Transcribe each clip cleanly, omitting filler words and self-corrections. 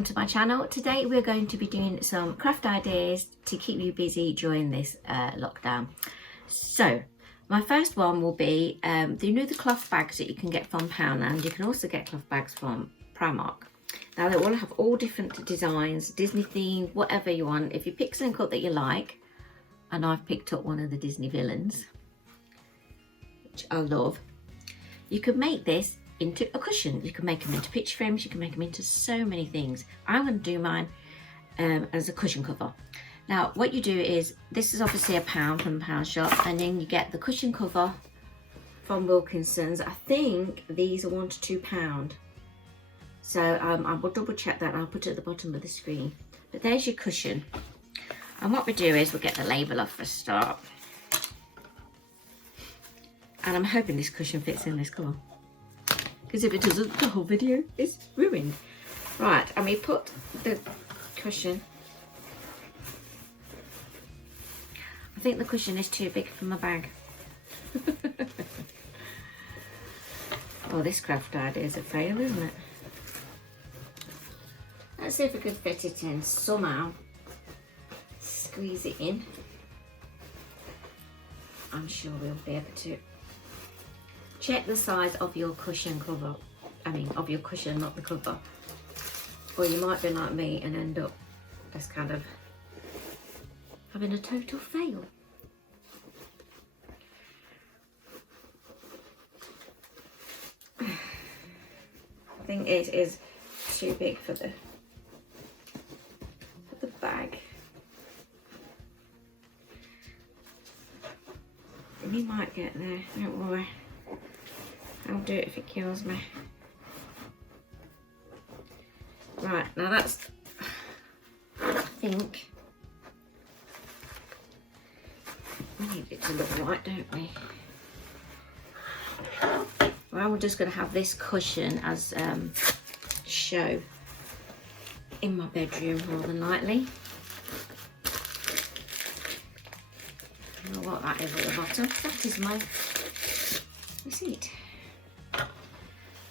welcome to my channel. Today we're going to be doing some craft ideas to keep you busy during this lockdown. So my first one will be, you know the cloth bags that you can get from Poundland? You can also get cloth bags from Primark. Now they all have all different designs, Disney themed, whatever you want. If you pick something up that you like, and I've picked up one of the Disney villains, which I love, you could make this into a cushion. You can make them into picture frames, you can make them into so many things. I'm going to do mine as a cushion cover. Now what you do is, this is obviously £1 from the pound shop, and then you get the cushion cover from Wilkinson's. I think these are £1 to £2. So I will double check that and I'll put it at the bottom of the screen. But there's your cushion. And what we do is we'll get the label off for a start. And I'm hoping this cushion fits in this colour, because if it doesn't, the whole video is ruined. Right, and we put the cushion. I think the cushion is too big for my bag. Oh, this craft idea is a fail, isn't it? Let's see if we can fit it in somehow. Squeeze it in. I'm sure we'll be able to. Check the size of your cushion cover. I mean, of your cushion, not the cover. Or you might be like me and end up just kind of having a total fail. I think it is too big for the bag. And you might get there, don't worry. I'll do it if it kills me. Right, now that's, I think, we need it to look right, don't we? Well, we're just going to have this cushion as show in my bedroom more than likely. I don't know what that is at the bottom. That is my receipt.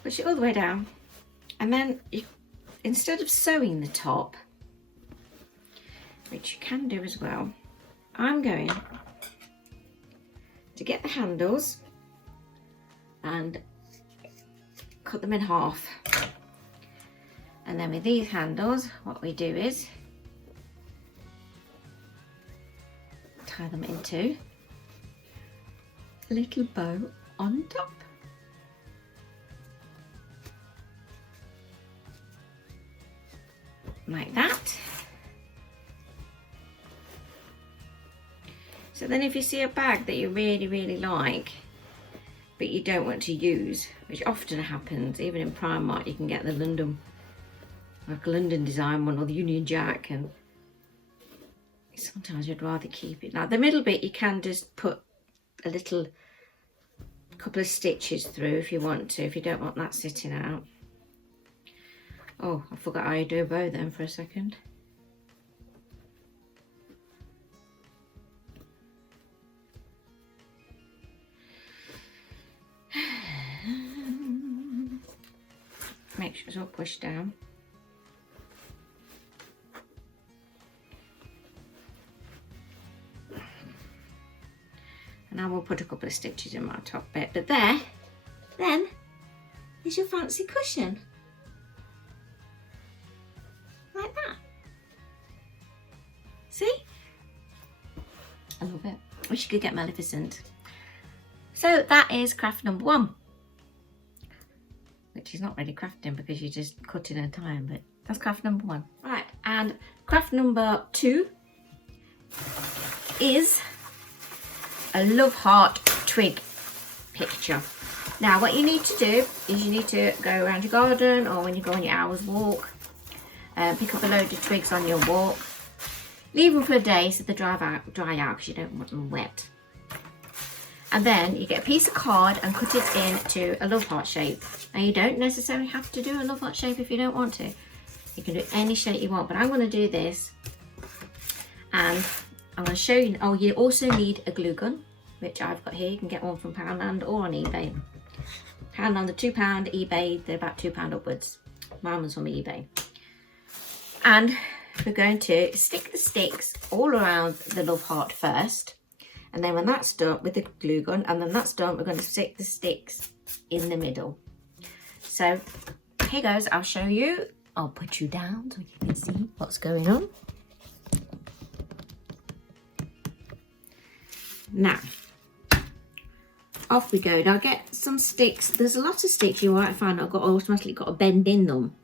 Push it all the way down, and then you, instead of sewing the top, which you can do as well, I'm going to get the handles and cut them in half. And then with these handles, what we do is tie them into a little bow on top. Like that. So then if you see a bag that you really like, but you don't want to use, which often happens, even in Primark you can get the London, like a London design one, or the Union Jack, and sometimes you'd rather keep it. Now the middle bit you can just put a little couple of stitches through if you want to, if you don't want that sitting out. Oh, I forgot how you do a bow then for a second. Make sure it's all pushed down. And I will put a couple of stitches in my top bit, but then is your fancy cushion. Like that. See? I love it. Wish you could get Maleficent. So that is craft number 1. Which is not really crafting because you're just cutting and tying, but that's craft number 1. Right, and craft number 2 is a love heart twig picture. Now what you need to do is you need to go around your garden, or when you go on your hour's walk, pick up a load of twigs on your walk, leave them for a day so they dry out because you don't want them wet. And then you get a piece of card and cut it into a love heart shape. Now you don't necessarily have to do a love heart shape if you don't want to. You can do any shape you want, but I'm going to do this, and I'm going to show you. Oh, you also need a glue gun, which I've got here. You can get one from Poundland or on eBay. Poundland, the £2, eBay, they're about £2 upwards. Mine was from eBay. And we're going to stick the sticks all around the love heart first. And then when that's done with the glue gun, and then that's done, we're going to stick the sticks in the middle. So here goes, I'll show you. I'll put you down so you can see what's going on. Now, off we go. Now get some sticks. There's a lot of sticks you might find I've got automatically got a bend in them.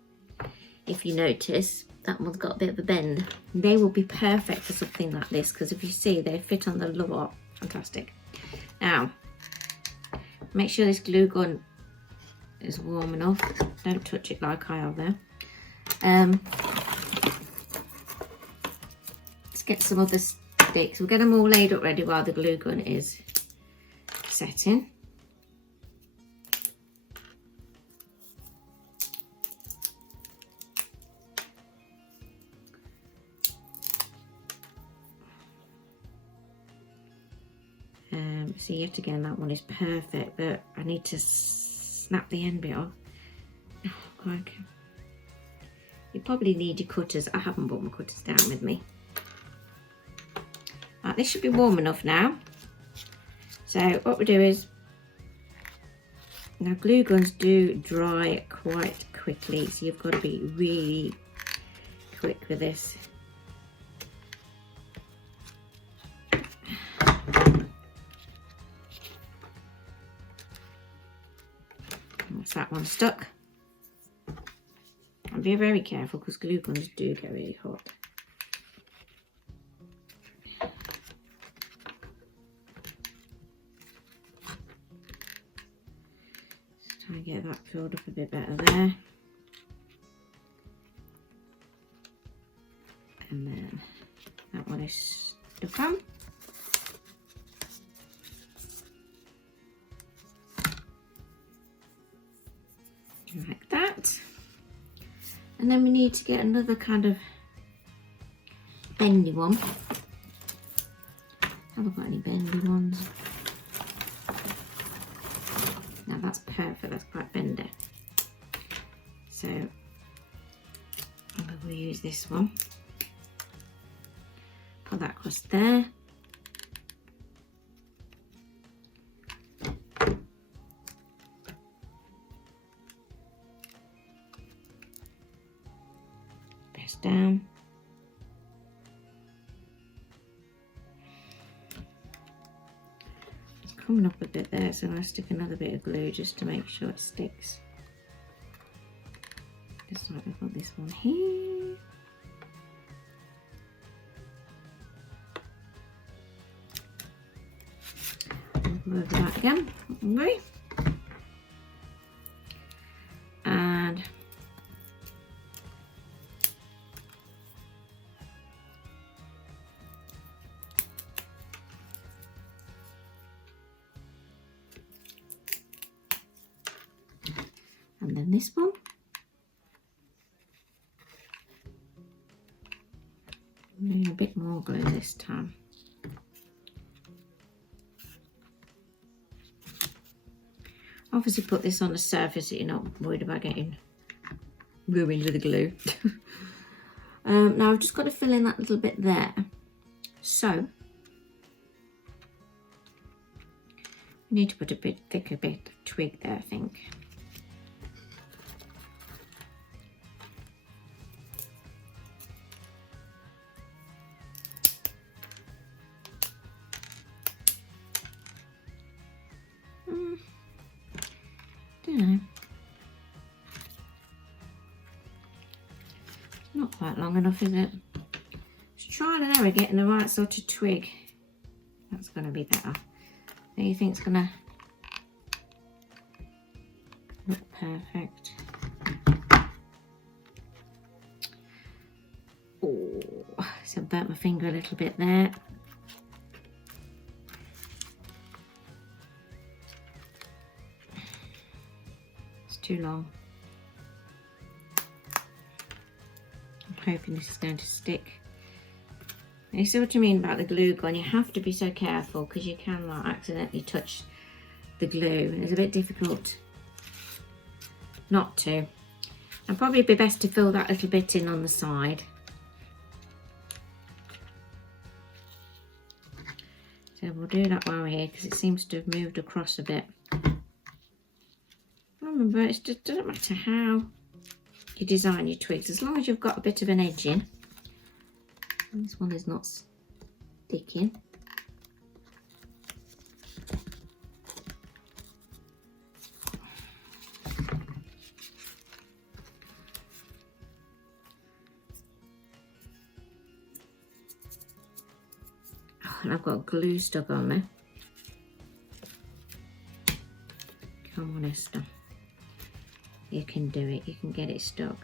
If you notice, that one's got a bit of a bend. They will be perfect for something like this, because if you see, they fit on the love heart. Fantastic. Now, make sure this glue gun is warm enough. Don't touch it like I have there. Let's get some other sticks. We'll get them all laid up ready while the glue gun is setting. See, yet again, that one is perfect, but I need to snap the end bit off. Oh, crikey. You probably need your cutters. I haven't brought my cutters down with me. Right, this should be warm enough now. So what we do is, now glue guns do dry quite quickly, so you've got to be really quick with this. That's that one stuck. And be very careful because glue guns do get really hot. Let's try and get that filled up a bit better there. And then that one is stuck on. Like that. And then we need to get another kind of bendy one. Haven't got any bendy ones. Now that's perfect, that's quite bendy. So we'll use this one. Put that across there. Down. It's coming up a bit there, so I'm going to stick another bit of glue just to make sure it sticks. Just like I've got this one here. I'll go over that again. Okay. And then this one. Maybe a bit more glue this time. Obviously put this on a surface that you're not worried about getting ruined with the glue. Now I've just got to fill in that little bit there. So we need to put a bit thicker bit of twig there, I think. Don't know. Not quite long enough, is it? Just trying and error getting the right sort of twig. That's going to be better. Do you think it's going to look perfect? Oh, so I burnt my finger a little bit there. Too long. I'm hoping this is going to stick. You see what I mean about the glue gun? You have to be so careful because you can like accidentally touch the glue. It's a bit difficult not to. And probably it'd be best to fill that little bit in on the side. So we'll do that while we're here because it seems to have moved across a bit. Remember, it just doesn't matter how you design your twigs, as long as you've got a bit of an edging. And this one is not sticking. Oh, and I've got glue stuck on me. Come on, Esther. You can do it, you can get it stuck.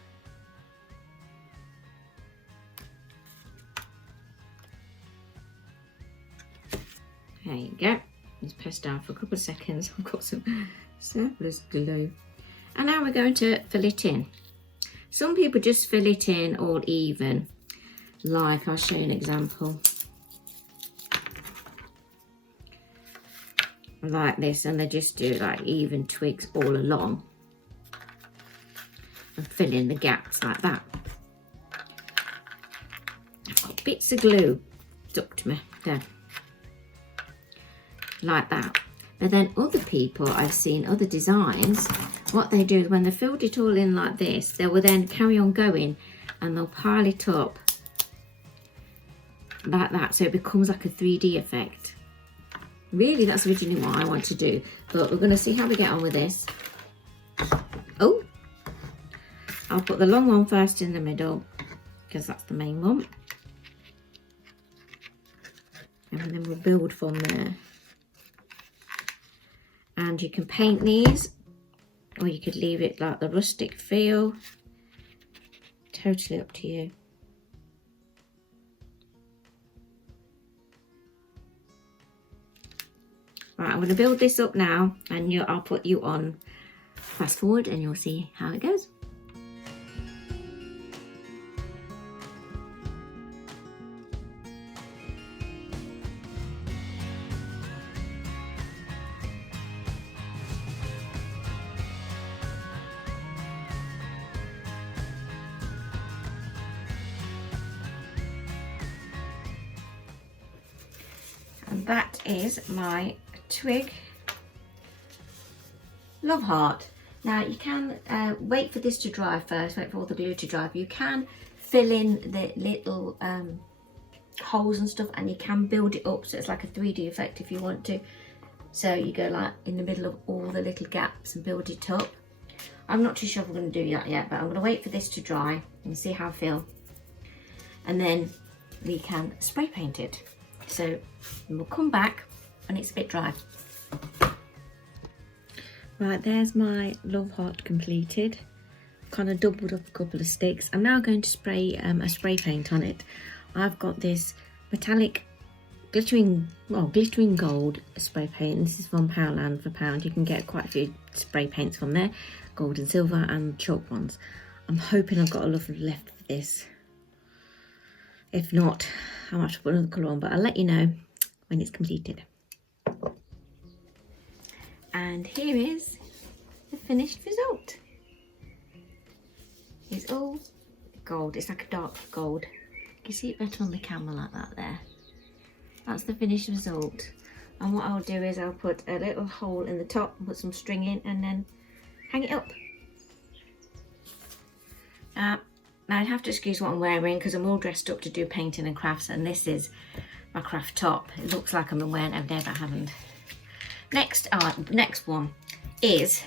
There you go. Just press down for a couple of seconds. I've got some surplus glue. And now we're going to fill it in. Some people just fill it in all even. Like, I'll show you an example. Like this, and they just do like even twigs all along. And fill in the gaps like that. I've got bits of glue stuck to me there, like that. But then other people, I've seen other designs, what they do is when they filled it all in like this, they will then carry on going and they'll pile it up like that, so it becomes like a 3D effect. Really, that's originally what I want to do, but we're going to see how we get on with this. Oh, I'll put the long one first in the middle because that's the main one, and then we'll build from there. And you can paint these, or you could leave it like the rustic feel. Totally up to you. Right, I'm going to build this up now, and I'll put you on fast forward and you'll see how it goes. And that is my twig love heart. Now you can wait for this to dry first, wait for all the glue to dry. You can fill in the little holes and stuff, and you can build it up so it's like a 3D effect if you want to. So you go like in the middle of all the little gaps and build it up. I'm not too sure if I'm going to do that yet, but I'm going to wait for this to dry and see how I feel, and then we can spray paint it. So we'll come back when it's a bit dry. Right, there's my love heart completed. Kind of doubled up a couple of sticks. I'm now going to spray a spray paint on it. I've got this metallic glittering gold spray paint. This is from Poundland for £1. You can get quite a few spray paints from there, gold and silver and chalk ones. I'm hoping I've got a lot left for this. If not, I might have to put another colour on, but I'll let you know when it's completed. And here is the finished result. It's all gold. It's like a dark gold. You can see it better on the camera like that there. That's the finished result. And what I'll do is I'll put a little hole in the top and put some string in and then hang it up. Now I'd have to excuse what I'm wearing because I'm all dressed up to do painting and crafts, and this is my craft top. It looks like I've been wearing it, I've never haven't. Next one is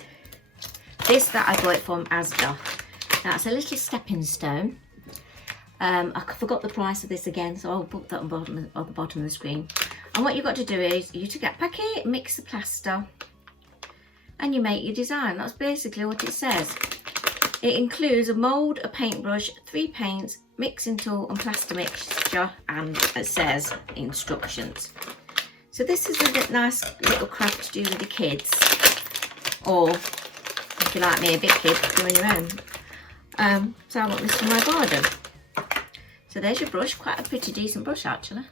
this that I got from Asda. Now it's a little stepping stone. I forgot the price of this again, so I'll put that on the bottom of the screen. And what you've got to do is you to get packet, mix the plaster, and you make your design. That's basically what it says. It includes a mould, a paintbrush, 3 paints, mixing tool and plaster mixture, and it says instructions. So this is a nice little craft to do with the kids, or if you're like me, a big kid, doing your own. So I want this for my garden. So there's your brush, quite a pretty decent brush actually.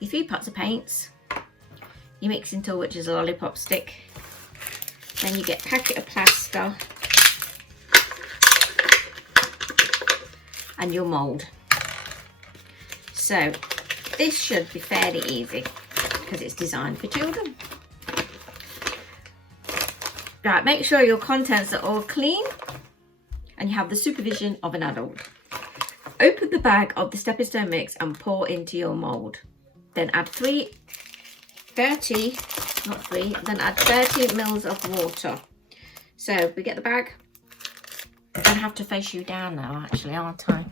Your 3 pots of paints, your mixing tool, which is a lollipop stick, then you get a packet of plaster, and your mould. So this should be fairly easy. because it's designed for children. Right, make sure your contents are all clean and you have the supervision of an adult. Open the bag of the stepping stone mix and pour into your mould. Then add 30 mils of water. So we get the bag. I'm going to have to face you down now, actually, aren't I?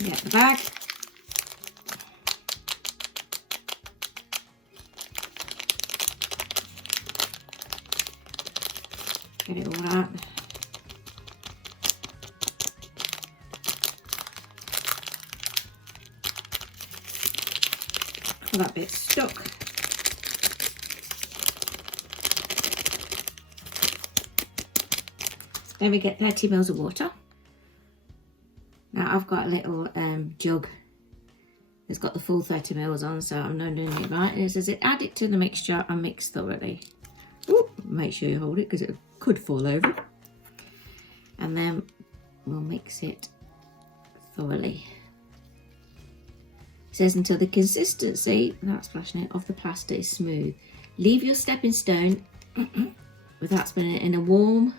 Get the bag. Get it all out. All that bit stuck. Then we get 30 mils of water. Now I've got a little jug. It's got the full 30 mils on, so I'm not doing it right. It says add it to the mixture and mix thoroughly. Ooh, make sure you hold it because it could fall over. And then we'll mix it thoroughly. It says until the consistency, that's flashing it, of the plaster is smooth. Leave your stepping stone without spinning it in a warm,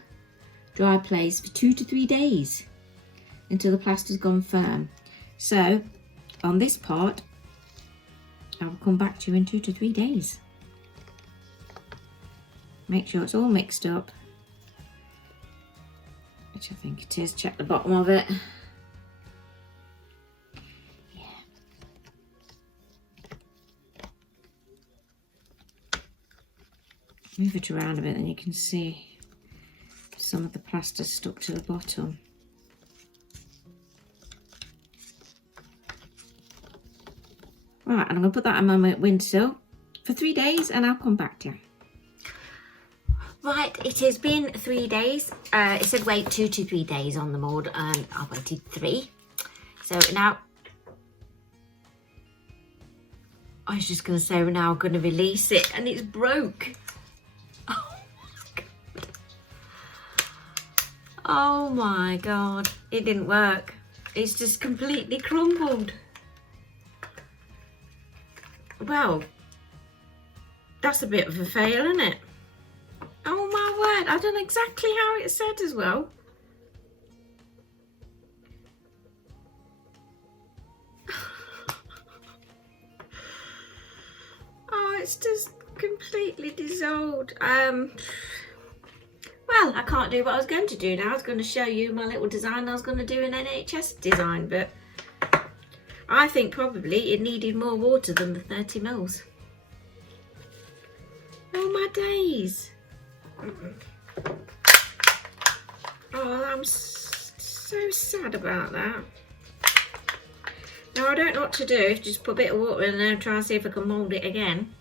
dry place for 2 to 3 days until the plaster's gone firm. So on this part, I'll come back to you in 2 to 3 days. Make sure it's all mixed up, which I think it is. Check the bottom of it. Yeah. Move it around a bit and you can see some of the plaster stuck to the bottom. Right, and I'm going to put that on my windowsill for 3 days and I'll come back to you. Right, it has been 3 days. It said wait 2 to 3 days on the mould and I waited 3. So now, I was just going to say, we're now going to release it and it's broke. Oh my God. Oh my God, it didn't work. It's just completely crumbled. Well, that's a bit of a fail, isn't it? Oh my word, I've done exactly how it said as well. Oh, it's just completely dissolved. Well, I can't do what I was going to do now. I was going to show you my little design. I was going to do an NHS design, but I think probably it needed more water than the 30 mils. Oh my days. Oh, I'm so sad about that. Now I don't know what to do. Just put a bit of water in there and try and see if I can mould it again.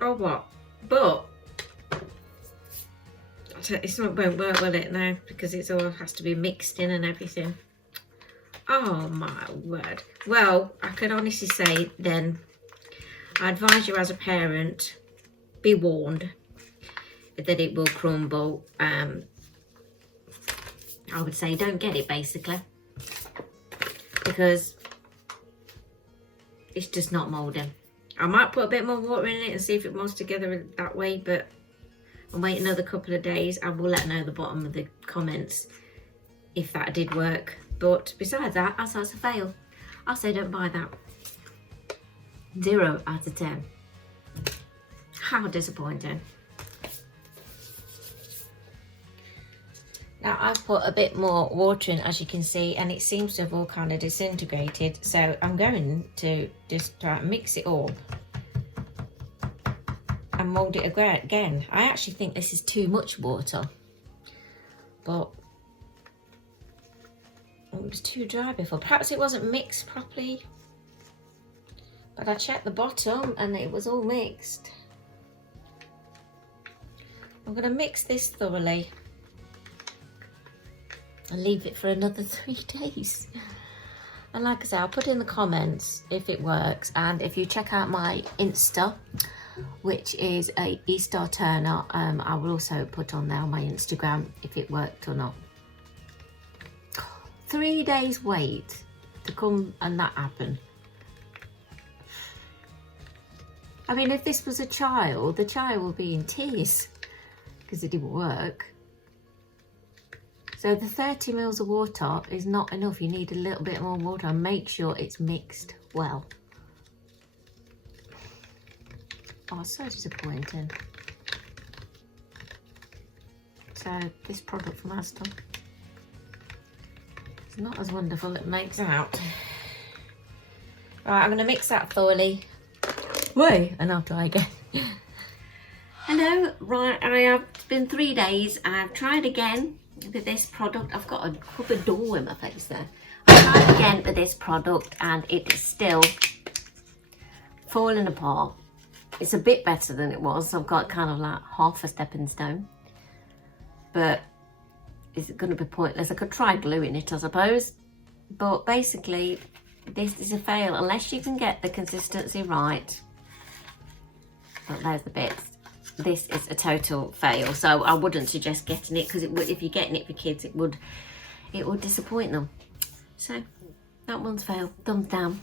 Or what? But it's not won't work, will it, now? Because it all has to be mixed in and everything. Oh my word. Well, I can honestly say then, I advise you as a parent, be warned that it will crumble. I would say don't get it, basically, because it's just not moulding. I might put a bit more water in it and see if it molds together that way, but I'll wait another couple of days. I will let know at the bottom of the comments if that did work. But besides that, I say it's a fail. I say don't buy that. 0 out of 10. How disappointing. Now I've put a bit more water in, as you can see, and it seems to have all kind of disintegrated. So I'm going to just try and mix it all and mould it again. I actually think this is too much water, but it was too dry before. Perhaps it wasn't mixed properly, but I checked the bottom and it was all mixed. I'm going to mix this thoroughly and leave it for another 3 days. And like I say, I'll put in the comments if it works, and if you check out my Insta, which is a Easter turner. I will also put on there on my Instagram if it worked or not. 3 days wait to come and that happen. I mean, if this was a child, the child would be in tears because it didn't work. So the 30 mils of water is not enough. You need a little bit more water and make sure it's mixed well. Oh, so disappointing. So this product from Asda, it's not as wonderful as it makes out. Right, I'm going to mix that thoroughly. Wait, and I'll try again. Hello, right, it's been 3 days. I've tried again with this product. I've got a cupboard door in my face there. I've tried again with this product and it is still falling apart. It's a bit better than it was. I've got kind of like half a stepping stone. But is it going to be pointless? I could try gluing it, I suppose. But basically, this is a fail unless you can get the consistency right. But there's the bits. This is a total fail. So I wouldn't suggest getting it because it would, if you're getting it for kids, it would disappoint them. So that one's failed. Thumbs down.